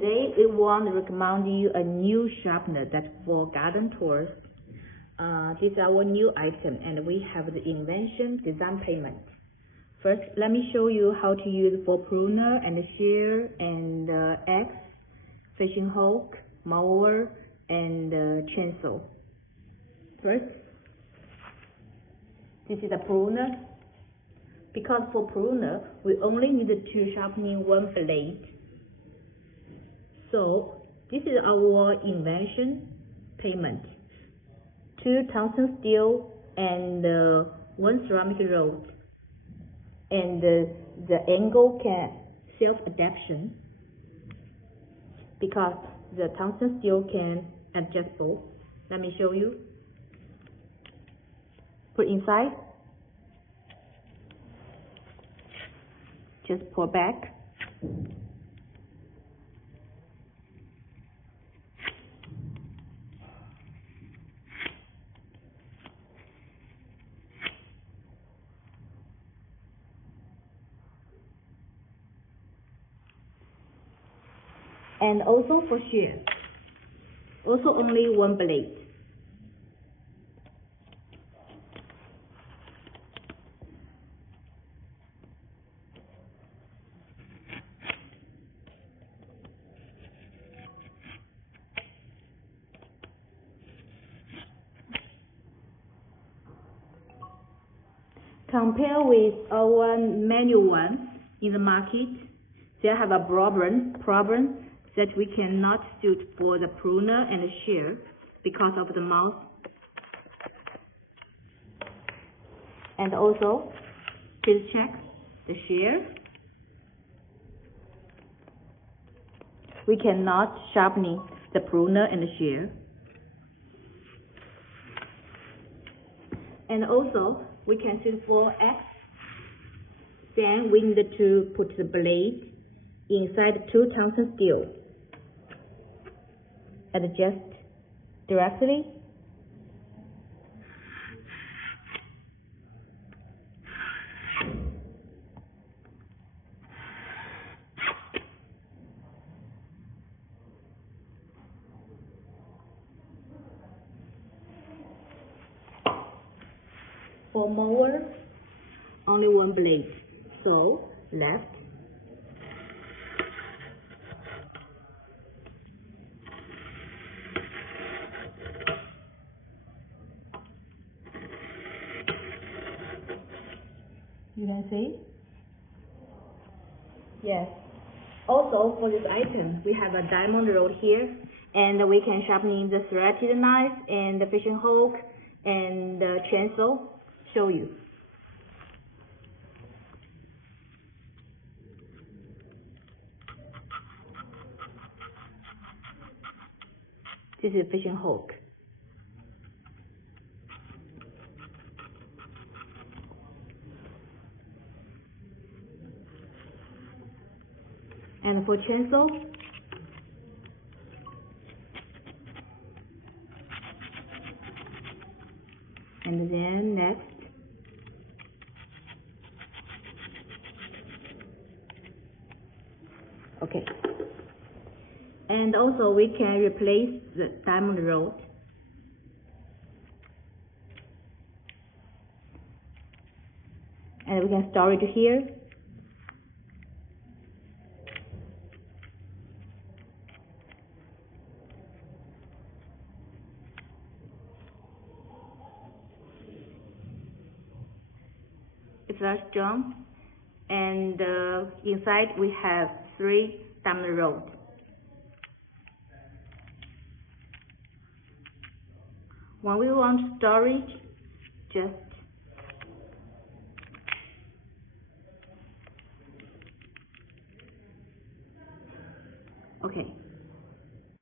today we want to recommend you a new sharpener that's for garden tools. This is our new item, and we have the invention design payment. First, let me show you how to use for pruner and shear and axe, fishing hook, mower, and chainsaw. First, this is a pruner. Because for pruner, we only need to sharpen one blade. So this is our invention payment. 2 tungsten steel and 1 ceramic rod. And the angle can self-adaptation because the tungsten steel can adjustable. Let me show you. Put inside. Just pull back. And also for shear, also only 1 blade. Compare with our manual ones in the market, they have a problem that we cannot suit for the pruner and the shear because of the mouth. And also, please check the shear. We cannot sharpen the pruner and the shear. And also, we can suit for axe. Then we need to put the blade inside 2 tungsten steel. Adjust directly. For mower, only 1 blade. So left. You can see? Yes. Also, for this item, we have a diamond rod here, and we can sharpen the threaded knife and the fishing hook and the chainsaw. Show you. This is a fishing hook. And for chainsaw, and then next, okay. And also we can replace the diamond rod. And we can store it here. It's very strong, and inside we have 3 diamond rods. When we want storage, just okay.